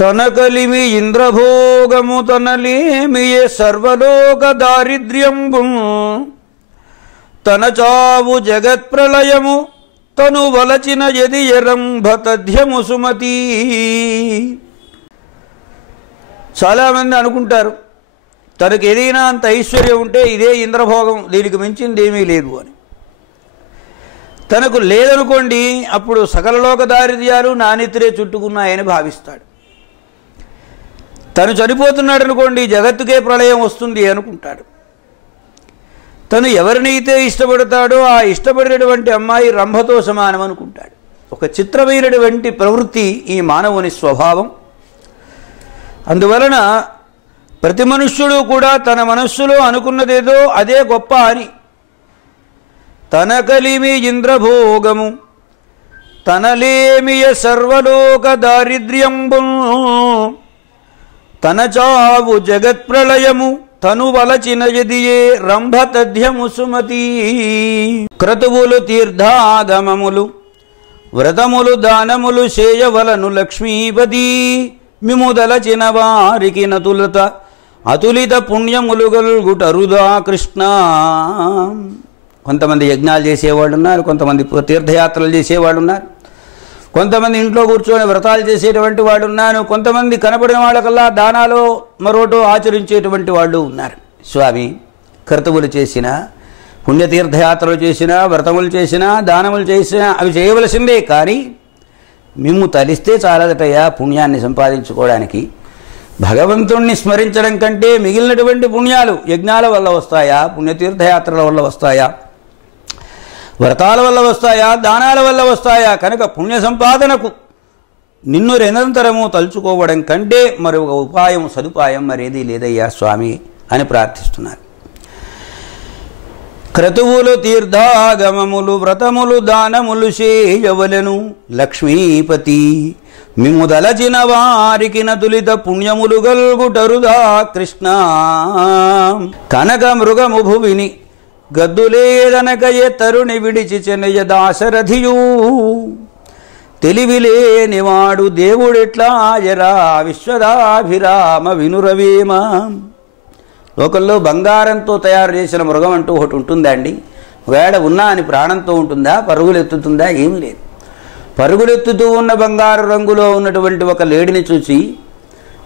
తన కలిమి ఇంద్రభోగము తనలేమియే సర్వలోక దారిద్ర్యంబు తన చావు జగత్ప్రళయము తను వలచిన యది ఎరంభతధ్యము సుమతి. చాలామంది అనుకుంటారు తనకు ఏదైనా అంత ఐశ్వర్యం ఉంటే ఇదే ఇంద్రభోగం, దీనికి మించింది ఏమీ లేదు అని. తనకు లేదనుకోండి అప్పుడు సకలలోక దారిద్ర్యాలు నానెత్తిరే చుట్టుకున్నాయని భావిస్తాడు. తను చనిపోతున్నాడు అనుకోండి జగత్తుకే ప్రళయం వస్తుంది అనుకుంటాడు. తను ఎవరినైతే ఇష్టపడతాడో ఆ ఇష్టపడినటువంటి అమ్మాయి రంభతో సమానం అనుకుంటాడు. ఒక చిత్రమైనటువంటి ప్రవృత్తి ఈ మానవుని స్వభావం. అందువలన ప్రతి మనుష్యుడు కూడా తన మనస్సులో అనుకున్నదేదో అదే గొప్ప అని. తన కలిమి ఇంద్రభోగము తనలేమియ సర్వలోక దారిద్ర్యంబు తన చావు జగత్ప్రళయము తను వలచిన యదియే రంభతధ్యము సుమతి. క్రతువులు తీర్థాగమములు వ్రతములు దానములు చేయవలను లక్ష్మీపతి మిముదలచిన వారికి నతులత అతులిత పుణ్యములు గల్గుటరుదా కృష్ణ. కొంతమంది యజ్ఞాలు చేసేవాళ్ళు ఉన్నారు, కొంతమంది తీర్థయాత్రలు చేసేవాళ్ళు ఉన్నారు, కొంతమంది ఇంట్లో కూర్చొని వ్రతాలు చేసేటువంటి వాళ్ళు ఉన్నారు, కొంతమంది కనపడిన వాళ్ళకల్లా దానాలు మరోటో ఆచరించేటువంటి వాళ్ళు ఉన్నారు. స్వామి కర్తవులు చేసినా పుణ్యతీర్థయాత్రలు చేసినా వ్రతములు చేసినా దానములు చేసినా అవి చేయవలసిందే, కానీ మిమ్ము తలిస్తే చాలదటయ్యా పుణ్యాన్ని సంపాదించుకోవడానికి. భగవంతుణ్ణి స్మరించడం కంటే మిగిలినటువంటి పుణ్యాలు యజ్ఞాల వల్ల వస్తాయా, పుణ్యతీర్థయాత్రల వల్ల వస్తాయా, వ్రతాల వల్ల వస్తాయా, దానాల వల్ల వస్తాయా? కనుక పుణ్య సంపాదనకు నిన్ను నిరంతరము తలుచుకోవడం కంటే మరొక ఉపాయం సదుపాయం మరేదీ లేదయ్యా స్వామి అని ప్రార్థిస్తున్నారు. క్రతువులు తీర్థాగమములు వ్రతములు దానములు చేయవలెను లక్ష్మీపతి మిముదలచిన వారికి నతులిత పుణ్యములు గల్గుటరుదా కృష్ణ. కనక మృగము భువిని గద్దులేదనకయే తరుణి విడిచి చెనయ దాశరథియూ తెలివిలేనివాడు దేవుడెట్లాయరా విశ్వదాభిరామ వినురవేమ. లోకంలో బంగారంతో తయారు చేసిన మృగం అంటూ ఒకటి ఉంటుందా అండి? వేడ ఉన్నా అని ప్రాణంతో ఉంటుందా? పరుగులెత్తుతుందా? ఏమీ లేదు. పరుగులెత్తుతూ ఉన్న బంగారు రంగులో ఉన్నటువంటి ఒక లేడిని చూసి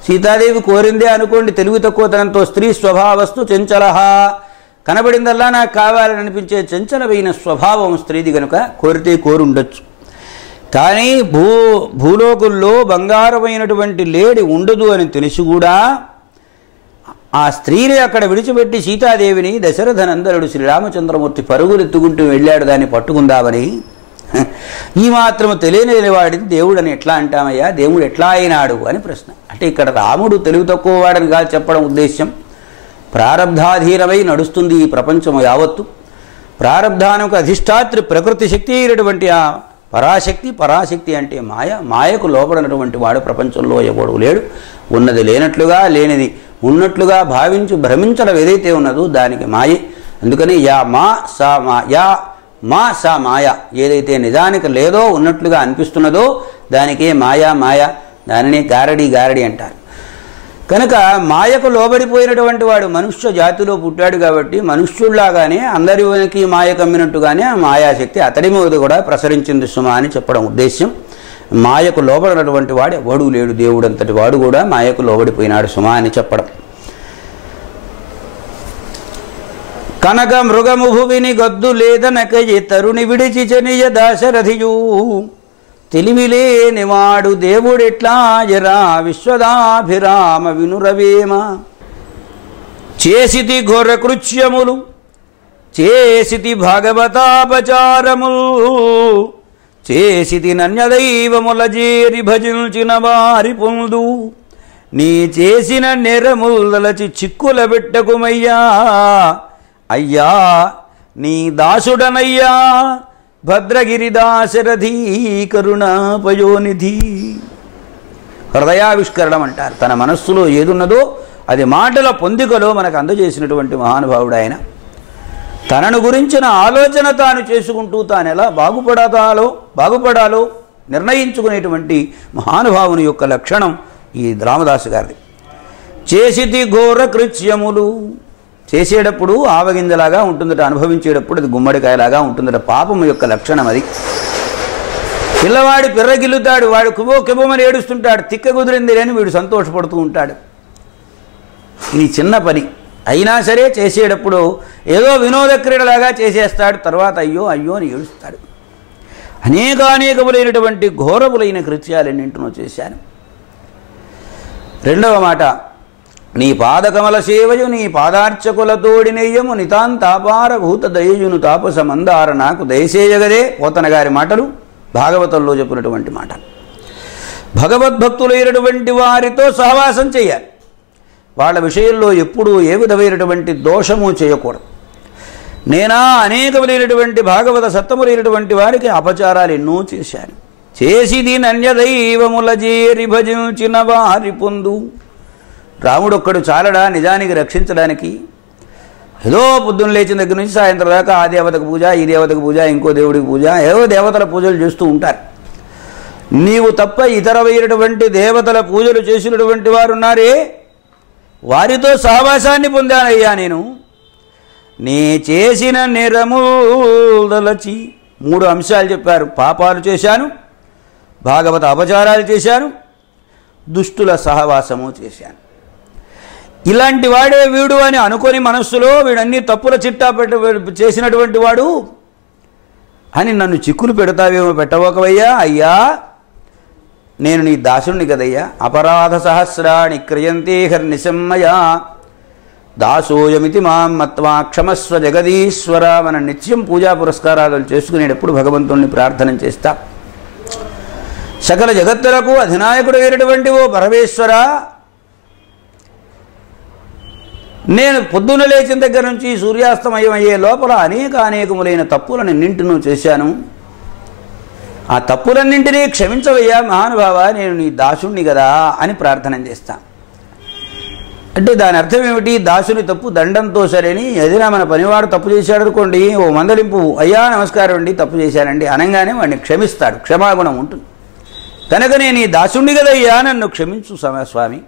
సీతాదేవి కోరిందే అనుకోండి, తెలివి తక్కువతనంతో స్త్రీ స్వభావస్తు చంచలహ, కనబడిందల్లా నాకు కావాలని అనిపించే చంచలమైన స్వభావం స్త్రీది కనుక కోరితే కోరుండొచ్చు. కానీ భూలోకుల్లో బంగారమైనటువంటి లేడి ఉండదు అని తెలిసి కూడా ఆ స్త్రీని అక్కడ విడిచిపెట్టి సీతాదేవిని దశరథనందనుడు శ్రీరామచంద్రమూర్తి పరుగులెత్తుకుంటూ వెళ్ళాడు దాన్ని పట్టుకుందామని. ఈ మాత్రము తెలియని వాడిని దేవుడు అని ఎట్లా అంటామయ్యా, దేవుడు ఎట్లా అయినాడు అని ప్రశ్న. అంటే ఇక్కడ రాముడు తెలివి తక్కువ వాడని కాదు చెప్పడం ఉద్దేశ్యం. ప్రారబ్ధాధీనమై నడుస్తుంది ఈ ప్రపంచము యావత్తు. ప్రారబ్ధానికి అధిష్టాత్రి ప్రకృతి శక్తి అయినటువంటి ఆ పరాశక్తి, పరాశక్తి అంటే మాయ, మాయకు లోపడినటువంటి వాడు ప్రపంచంలో ఎవడు లేడు. ఉన్నది లేనట్లుగా లేనిది ఉన్నట్లుగా భావించి భ్రమించడం ఏదైతే ఉన్నదో దానికి మాయే. అందుకని యా మా సా మా, యా మా సా మాయ, ఏదైతే నిజానికి లేదో ఉన్నట్లుగా అనిపిస్తున్నదో దానికే మాయా మాయ, దానిని గారడి గారడి అంటారు. కనుక మాయకు లోబడిపోయినటువంటి వాడు మనుష్య జాతిలో పుట్టాడు కాబట్టి మనుష్యుల్లాగానే అందరికి మాయ కమ్మినట్టుగానే ఆ మాయాశక్తి అతడి మీద కూడా ప్రసరించింది సుమా అని చెప్పడం ఉద్దేశ్యం. మాయకు లోబడినటువంటి వాడు ఎవడూ లేడు, దేవుడంతటి వాడు కూడా మాయకు లోబడిపోయినాడు సుమా అని చెప్పడం. కనక మృగము భువిని గద్దు లేదనకయే తరుణి విడిచి చనియ దాశరథియూ తెలివిలేనివాడు దేవుడెట్లాయరా విశ్వదాభిరామ వినురవేమ. చేసితి ఘోర కృత్యములు చేసితి భాగవతాపచారములు చేసితి నన్యదైవముల చేరి భజించిన వారి పొందు నీ చేసిన నెరములచి చిక్కుల పెట్టకుమయ్యా అయ్యా నీ దాసుడనయ్యా భద్రగిరి దాశరథీ కరుణాపయోనిధి. హృదయావిష్కరణం అంటారు. తన మనస్సులో ఏదున్నదో అది మాటల పొందికలో మనకు అందజేసినటువంటి మహానుభావుడు ఆయన. తనను గురించిన ఆలోచన తాను చేసుకుంటూ తాను ఎలా బాగుపడాలో నిర్ణయించుకునేటువంటి మహానుభావుని యొక్క లక్షణం ఈ రామదాసు గారిది. చేసితి ఘోర కృత్యములు, చేసేటప్పుడు ఆవగింజలాగా ఉంటుందట, అనుభవించేటప్పుడు అది గుమ్మడికాయలాగా ఉంటుందట. పాపము యొక్క లక్షణం అది. పిల్లవాడు పిర్రగిల్లుతాడు, వాడు కిబోమని ఏడుస్తుంటాడు, తిక్క కుదిరింది అని వీడు సంతోషపడుతూ ఉంటాడు. ఇది చిన్న పని అయినా సరే చేసేటప్పుడు ఏదో వినోద క్రీడలాగా చేసేస్తాడు, తర్వాత అయ్యో అయ్యో అని ఏడుస్తాడు. అనేకములైనటువంటి ఘోరములైన కృత్యాలన్నింటినో చేశాను. రెండవ మాట, నీ పాదకమల సేవయు నీ పాదార్చకులతోడి నెయ్యము నితాంతాపార భూత దయయును తాపస మందార నాకు దయసేయగదే. పోతన గారి మాటలు భాగవతంలో చెప్పినటువంటి మాటలు. భగవద్భక్తులైనటువంటి వారితో సహవాసం చేయాలి. వాళ్ళ విషయంలో ఎప్పుడూ ఏ విధమైనటువంటి దోషము చేయకూడదు. నేనా అనేకములైనటువంటి భాగవత సత్తములైనటువంటి వారికి అపచారాలు ఎన్నో చేశాను. చేసిది నన్యదైవముల చేరి భజించిన వారి పొందు. రాముడొక్కడు చాలడా నిజానికి రక్షించడానికి? ఏదో పొద్దున్న లేచిన దగ్గర నుంచి సాయంత్రం దాకా ఆ దేవతకు పూజ, ఈ దేవతకు పూజ, ఇంకో దేవుడికి పూజ, ఏవో దేవతల పూజలు చేస్తూ ఉంటారు. నీవు తప్ప ఇతరమైనటువంటి దేవతల పూజలు చేసినటువంటి వారు ఉన్నారే, వారితో సహవాసాన్ని పొందానయ్యా నేను. నీ చేసిన నిరముదలచి 3 అంశాలు చెప్పారు. పాపాలు చేశాను, భాగవత అపచారాలు చేశాను, దుష్టుల సహవాసము చేశాను. ఇలాంటి వాడే వీడు అని అనుకొని మనస్సులో వీడన్నీ తప్పుల చిట్టా చేసినటువంటి వాడు అని నన్ను చిక్కులు పెడతావేమో, పెట్టవోకవయ్యా. అయ్యా నేను నీ దాసుని కదయ్యా. అపరాధ సహస్రాణి క్రియంతే హర్నిశమ్మయా దాసోయమితి మాం మత్వా క్షమస్వ జగదీశ్వర. మన నిత్యం పూజా పురస్కారాలు చేసుకునేటప్పుడు భగవంతుణ్ణి ప్రార్థన చేస్తా. సకల జగత్తులకు అధినాయకుడు అయినటువంటి ఓ పరమేశ్వర, నేను పొద్దున లేచిన దగ్గర నుంచి సూర్యాస్తమయం అయ్యే లోపల అనేకములైన తప్పులన్నింటినూ చేశాను. ఆ తప్పులన్నింటినీ క్షమించవయ్యా మహానుభావ, నేను నీ దాసుణ్ణి కదా అని ప్రార్థన చేస్తాను. అంటే దాని అర్థం ఏమిటి? దాసుని తప్పు దండంతో సరేని. ఏదైనా మన పనివాడు తప్పు చేశాడు అనుకోండి, ఓ మందలింపు, అయ్యా నమస్కారం అండి తప్పు చేశానండి అనగానే వాడిని క్షమిస్తాడు, క్షమాగుణం ఉంటుంది. కనుక నేను ఈ దాసుణ్ణి కదయ్యా, నన్ను క్షమించు స్వామి.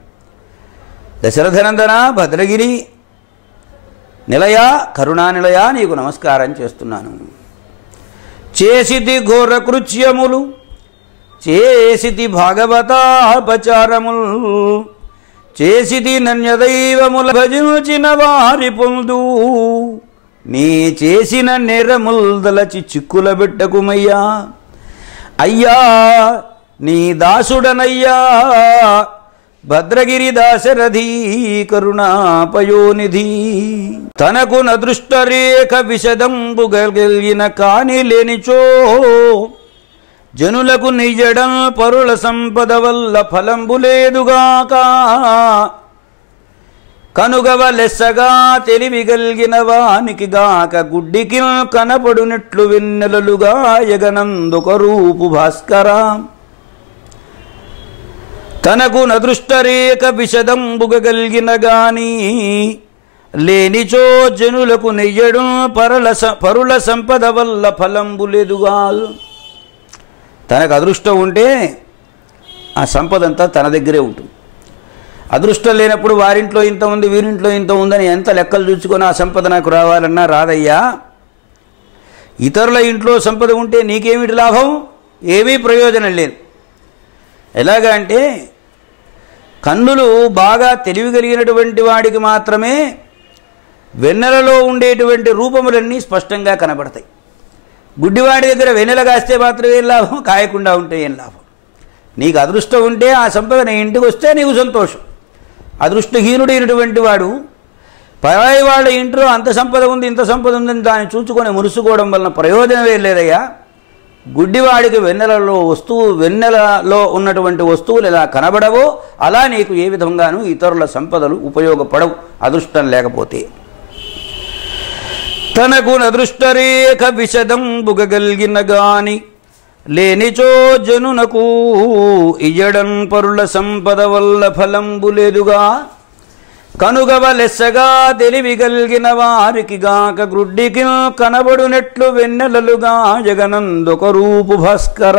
దశరథనందన భద్రగిరి నిలయ కరుణానిలయ నీకు నమస్కారం చేస్తున్నాను. చేసితి ఘోర కృత్యములు, చేసితి భాగవతాపచారములు, చేసితి నన్యదైవముల భజించిన వారి పొందు. నీ చేసిన నేరముల్దలచి చిక్కుల బిట్టకుమయ్యా. అయ్యా నీ దాసుడనయ్యా, భద్రగిరి దాశరథీ కరుణాపయోనిధి. తనకు నదృష్టరేఖ విశదంబుగలిగిన కాని లేనిచో జనులకు నిజడం పరుల సంపద వల్ల ఫలంబు లేదుగాక. కనుగవలెస్సగా తెలివిగలిగిన వానికి గాక గుడ్డికి కనపడునట్లు వెన్నెలలుగా యగనందుక రూపు భాస్కర. తనకు నదృష్టరేఖ విశదంబుగలిగిన గాని లేనిచో జనులకు నెయ్యడు పరుల సంపద వల్ల ఫలంబు లేదుగా. తనకు అదృష్టం ఉంటే ఆ సంపదంతా తన దగ్గరే ఉంటుంది. అదృష్టం లేనప్పుడు వారింట్లో ఇంత ఉంది, వీరింట్లో ఇంత ఉందని ఎంత లెక్కలు చూసుకొని ఆ సంపద నాకు రావాలన్నా రాదయ్యా. ఇతరుల ఇంట్లో సంపద ఉంటే నీకేమిటి లాభం? ఏమీ ప్రయోజనం లేదు. ఎలాగా అంటే, కన్నులు బాగా తెలివి కలిగినటువంటి వాడికి మాత్రమే వెన్నెలలో ఉండేటువంటి రూపములన్నీ స్పష్టంగా కనబడతాయి. గుడ్డివాడి దగ్గర వెన్నెల కాస్తే మాత్రం ఏం లాభం? కాయకుండా ఉంటే ఏం లాభం? నీకు అదృష్టం ఉంటే ఆ సంపద నీ ఇంటికి వస్తే నీకు సంతోషం. అదృష్టహీనుడైనటువంటి వాడు పరాయి వాళ్ళ ఇంట్లో అంత సంపద ఉంది, ఇంత సంపద ఉందని దాన్ని చూచుకొని మురుసుకోవడం వలన ప్రయోజనం ఏం లేదయ్యా. గుడ్డివాడికి వెన్నెలలో ఉన్నటువంటి వస్తువులు ఎలా కనబడవో అలా నీకు ఏ విధంగానూ ఇతరుల సంపదలు ఉపయోగపడవు అదృష్టం లేకపోతే. తనకు నదృష్టరేఖ విశదంబుగలిగిన గాని లేనిచో జనునకు ఇయ్యడం పరుల సంపద వల్ల ఫలంబు లేదుగా. కనుగవలెస్సగా తెలివిగలిగిన వారికి గాక గ్రుడ్డికి కనబడునట్లు వెన్నెలలుగా జగనందొక రూపు భాస్కర.